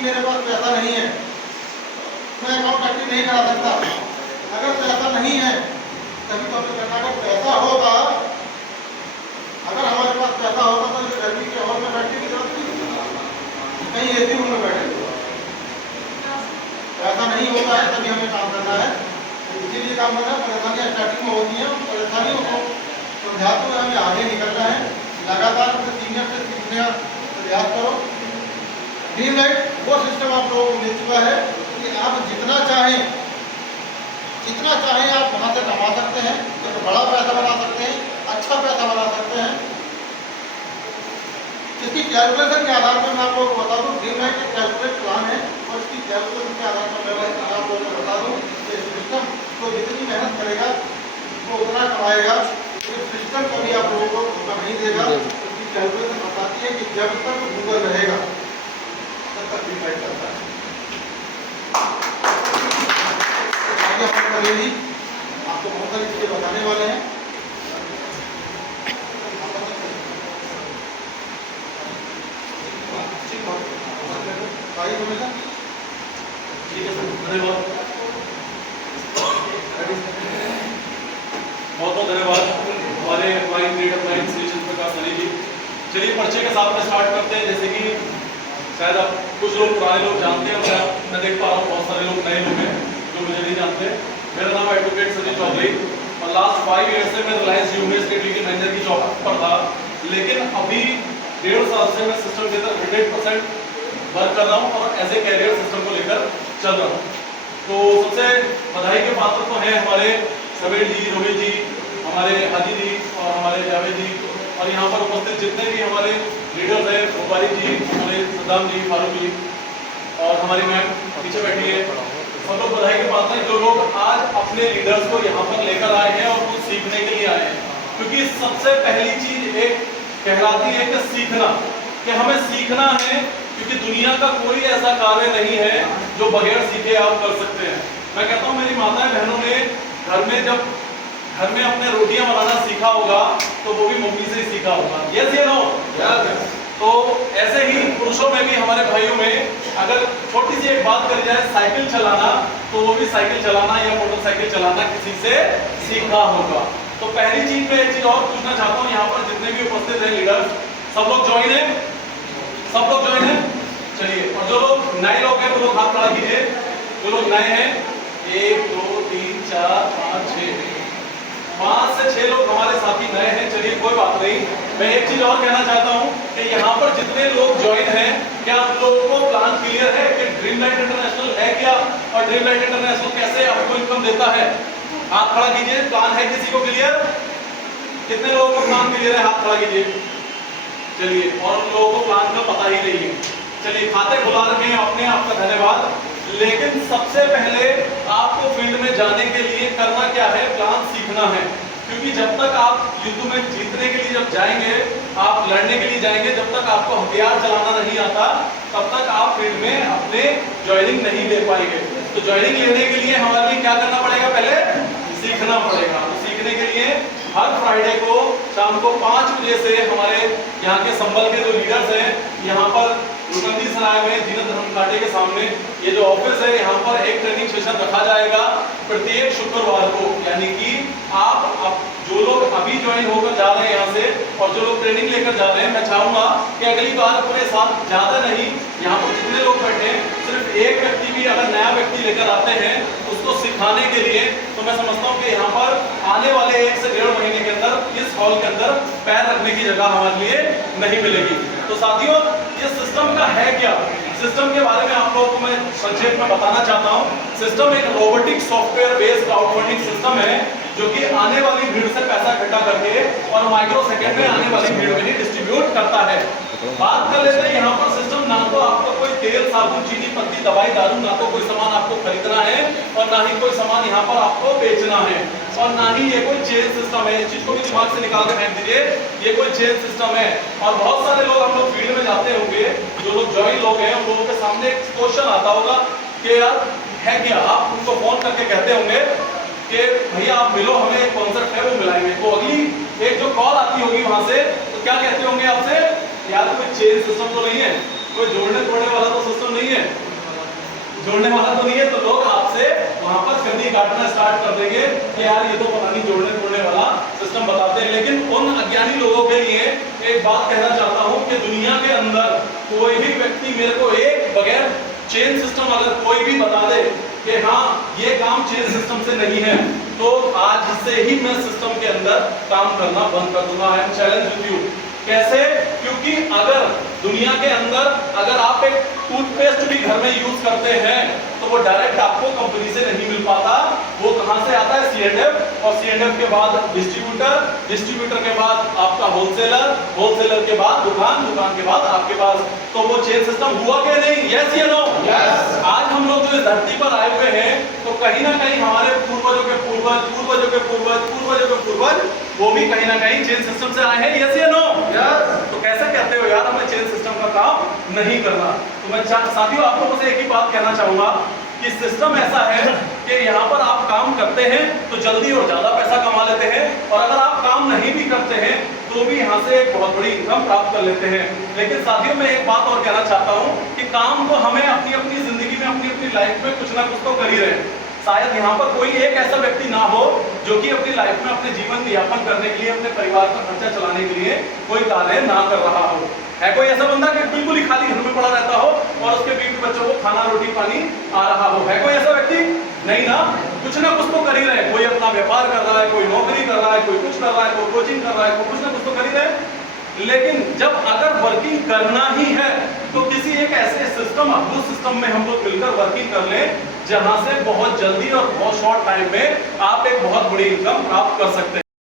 कि मेरे पास पैसा नहीं है, मैं अकाउंट एक्टिव नहीं करा सकता। अगर पैसा नहीं है तभी तो हमें करना। अगर पैसा होगा, अगर हमारे पास पैसा होगा तो इस गर्मी के हॉल में बैठने की जरूरत नहीं, कहीं एसी रूम में बैठे। पैसा नहीं होता है तभी हमें काम करना है, इसीलिए काम करना है। परेशानियाँ स्टार्टिंग में होती हैं, परेशानियों को समझाते हुए हमें आगे निकलना है। लगातार अपने सीनियर से सीखने का प्रयास करो। ड्रीमलाइट वो सिस्टम आप लोगों को मिल चुका है कि आप जितना चाहें आप वहाँ से कमा सकते हैं, एक बड़ा पैसा बना सकते हैं, अच्छा पैसा बना सकते हैं। इसकी कैलकुलेशन के आधार पर मैं आप लोगों को बता दूँ, ड्रीमलाइट एक कैलकुलेट प्लान है और इसकी कैलकुलेशन के आधार पर मैं आप लोगों को बता दूँ कि सिस्टम को जितनी मेहनत करेगा वो उतना कमाएगा। सिस्टम कभी आप लोगों को धोखा नहीं देगा। इसकी कैलकुलेशन बताती है कि जब तक गूगल रहेगा तब तक ड्रीमलाइट करता है। आपको बहुत सारी चीजें बताने वाले हैं। ठीक है सर, धन्यवाद, बहुत बहुत धन्यवाद हमारे अप्लाइंग ग्रेड अप्लाइंग श्री चंद्रप्रकाश सनी जी। चलिए पर्चे के साथ में स्टार्ट करते हैं। जैसे कि शायद आप कुछ लोग पुराने लोग जानते हैं और मैं देख पा रहा हूँ बहुत सारे लोग नए लोग हैं जो मुझे नहीं जानते। मेरा नाम एडवोकेट सनी चौधरी और लास्ट 5 ईयर से मैं रिलायंस यूनियस के लीगल मैनेजर की जॉब पर था, लेकिन अभी 1.5 साल से मैं सिस्टम के अंदर 100% वर्क कर रहा हूँ और एज ए कैरियर सिस्टम को लेकर चल रहा हूँ। तो सबसे बधाई के पात्र तो हैं हमारे समीर जी, रोहित जी, हमारे हाजी जी और हमारे जावेद जी, और यहाँ पर उपस्थित जितने भी हमारे लीडर्स हैं, मुबारक जी, हमारे सद्दाम जी, फारूक जी और हमारी मैम पीछे बैठी है। सब लोग बधाई के पात्र हैं जो लोग आज अपने लीडर्स को यहाँ पर लेकर आए हैं और कुछ सीखने के लिए आए हैं। क्योंकि सबसे पहली चीज एक कहलाती है कि सीखना, कि हमें सीखना है, क्योंकि दुनिया का कोई ऐसा कार्य नहीं है जो बगैर सीखे आप कर सकते हैं। मैं कहता हूँ मेरी माताएं बहनों ने जब घर में अपने रोटियां बनाना सीखा होगा तो वो भी मम्मी से ही सीखा होगा। यस या नो? तो ऐसे ही पुरुषों में भी, हमारे भाइयों में अगर छोटी सी एक बात करी जाए साइकिल चलाना, तो वो भी साइकिल चलाना या मोटरसाइकिल चलाना किसी से सीखा होगा। तो पहली चीज मैं एक चीज और पूछना चाहता हूँ, यहाँ पर जितने भी उपस्थित हैं लीडर्स, सब लोग ज्वाइन है? सब लोग ज्वाइन है? चलिए, और जो लोग नए लोग हैं वो लोग हाथ खड़ा कीजिए। जो लोग नए हैं 1 2 3 4 5 6 5 से 6 लोग हमारे साथी नए हैं। चलिए कोई बात नहीं। मैं एक चीज और कहना चाहता हूं कि यहाँ पर जितने लोग ज्वाइन हैं, क्या आप लोगों को प्लान क्लियर है कि ड्रीमलाइट इंटरनेशनल है क्या और ड्रीमलाइट इंटरनेशनल कैसे आपको इनकम देता है? हाथ खड़ा कीजिए। प्लान है किसी को क्लियर? कितने लोगों को प्लान क्लियर है? हाथ खड़ा कीजिए। चलिए, और उन लोगों को प्लान का पता ही नहीं है। चलिए, खाते खुला रखे हैं अपने, आपका धन्यवाद। लेकिन सबसे पहले आपको फील्ड में जाने के लिए करना क्या है? प्लान सीखना है। क्योंकि जब तक आप युद्ध में जीतने के लिए जब जाएंगे, आप लड़ने के लिए जाएंगे, जब तक आपको हथियार चलाना नहीं आता तब तक आप फील्ड में अपने ज्वाइनिंग नहीं ले पाएंगे। तो ज्वाइनिंग लेने के लिए हमारे लिए क्या करना पड़ेगा? पहले सीखना पड़ेगा। तो सीखने के लिए हर फ्राइडे को शाम को 5 बजे से हमारे यहाँ के संबल के जो लीडर्स हैं, यहाँ पर रुकंदी सराय में जीनत धर्मघाटे के सामने ये जो ऑफिस है, यहाँ पर एक ट्रेनिंग सेशन रखा जाएगा प्रत्येक शुक्रवार को। यानी कि आप जो लोग अभी ज्वाइन होकर जा रहे हैं यहाँ से और जो लोग ट्रेनिंग लेकर जा रहे हैं, मैं चाहूंगा कि अगली बार अपने साथ ज्यादा नहीं, यहाँ पर जितने लोग बैठे हैं सिर्फ एक व्यक्ति भी अगर नया व्यक्ति लेकर आते हैं उसको सिखाने के लिए, तो मैं समझता हूँ कि यहाँ पर आने वाले 1 से 1.5 महीने के अंदर इस हॉल के अंदर पैर रखने की जगह हमारे लिए नहीं मिलेगी। तो साथियों, ये सिस्टम का है क्या? सिस्टम के बारे में आप लोगों को मैं संक्षेप में बताना चाहता हूँ। सिस्टम एक robotic software based crowd funding system है जो कि आने वाली भीड़ से पैसा इकट्ठा करके और माइक्रो सेकंड में आने वाली भीड़ में ही डिस्ट्रीब्यूट करता है। बात कर लेते हैं यहाँ पर सिस्टम, ना तो आपको कोई तेल, साबुन, चीनी, पत्ती, दवाई, दारू, ना तो कोई सामान आपको खरीदना है और ना ही कोई सामान यहाँ पर आपको बेचना है, और ना ही ये कोई चेन सिस्टम है। इस चीज को भी दिमाग से निकाल के फेंक दीजिए, ये कोई चेन सिस्टम है। और बहुत सारे लोग हम लोग फील्ड में जाते होंगे, जो लोग ज्वाइन लोग हैं, उन लोगों के सामने एक क्वेश्चन आता होगा कि यार है क्या? आप उनको फोन करके कहते होंगे कि भैया आप मिलो, हमें एक कॉन्सेप्ट है वो मिलाएंगे। तो अगली एक जो कॉल आती होगी वहां से, तो क्या कहते होंगे आपसे? यार कोई चेन सिस्टम तो नहीं है, कोई जोड़ने तोड़ने वाला तो सिस्टम नहीं है, जोड़ने वाला तो नहीं है, तो लोग आपसे वहां पर कंधी काटना स्टार्ट कर देंगे कि यार ये तो पता नहीं जोड़ने तोड़ने वाला सिस्टम बताते हैं। लेकिन उन अज्ञानी लोगों के लिए एक बात कहना चाहता हूं कि दुनिया के अंदर कोई भी व्यक्ति मेरे को एक बगैर चेन सिस्टम अगर कोई भी बता दे कि हाँ ये काम चेन सिस्टम से नहीं है, तो आज से ही मैं सिस्टम के अंदर काम करना बंद कर दूंगा। I am challenge with you. कैसे? क्योंकि अगर दुनिया के अंदर अगर आप एक टूथपेस्ट भी घर में यूज करते हैं तो वो डायरेक्ट आपको कंपनी से नहीं मिल पाता, वो कहां से आता है? C&F, और C&F के बाद डिस्ट्रीब्यूटर, डिस्ट्रीब्यूटर के बाद आपका होलसेलर, होलसेलर के बाद दुकान, दुकान के बाद आपके पास। तो वो चेन सिस्टम हुआ कि नहीं? यस या नो? यस। आज हम लोग जो इस धरती पर आए हुए हैं तो कहीं ना कहीं हमारे पूर्वजों के पूर्वज, पूर्वजों के पूर्वज, पूर्वजों के पूर्वज वो भी कहीं ना कहीं चेन सिस्टम से आए हैं। यस या नो? यस। तो कैसे कहते हो यार हमें चेन सिस्टम का काम नहीं करना? तो मैं साथियों आप लोगों से एक ही बात कहना चाहूंगा कि सिस्टम ऐसा है कि यहाँ पर आप काम करते हैं तो जल्दी और ज्यादा पैसा कमा लेते हैं, और अगर आप काम नहीं भी करते हैं तो भी यहाँ से एक बहुत बड़ी इनकम प्राप्त कर लेते हैं। लेकिन साथियों मैं एक बात और कहना चाहता हूँ कि काम को हमें अपनी अपनी जिंदगी में, अपनी अपनी लाइफ में कुछ ना कुछ तो कर ही रहे हैं। शायद यहाँ पर कोई एक ऐसा व्यक्ति ना हो जो कि अपनी लाइफ में अपने जीवन यापन करने के लिए, अपने परिवार का खर्चा चलाने के लिए कोई कार्य ना कर रहा हो। है कोई ऐसा बंदा कि बिल्कुल ही खाली घर में पड़ा रहता हो और उसके बीवी बच्चों को खाना रोटी पानी आ रहा हो? है कोई ऐसा व्यक्ति? नहीं ना, कुछ ना कुछ तो कर ही रहे। कोई अपना व्यापार कर रहा है, कोई नौकरी कर रहा है, कोई कुछ कर रहा है, कोई कोचिंग कर रहा है, कोई कुछ ना कुछ तो कर ही रहे। लेकिन जब अगर वर्किंग करना ही है तो किसी एक ऐसे सिस्टम, अद्भुत सिस्टम में हम लोग मिलकर वर्किंग कर लें जहां से बहुत जल्दी और बहुत शॉर्ट टाइम में आप एक बहुत बड़ी इनकम प्राप्त कर सकते हैं।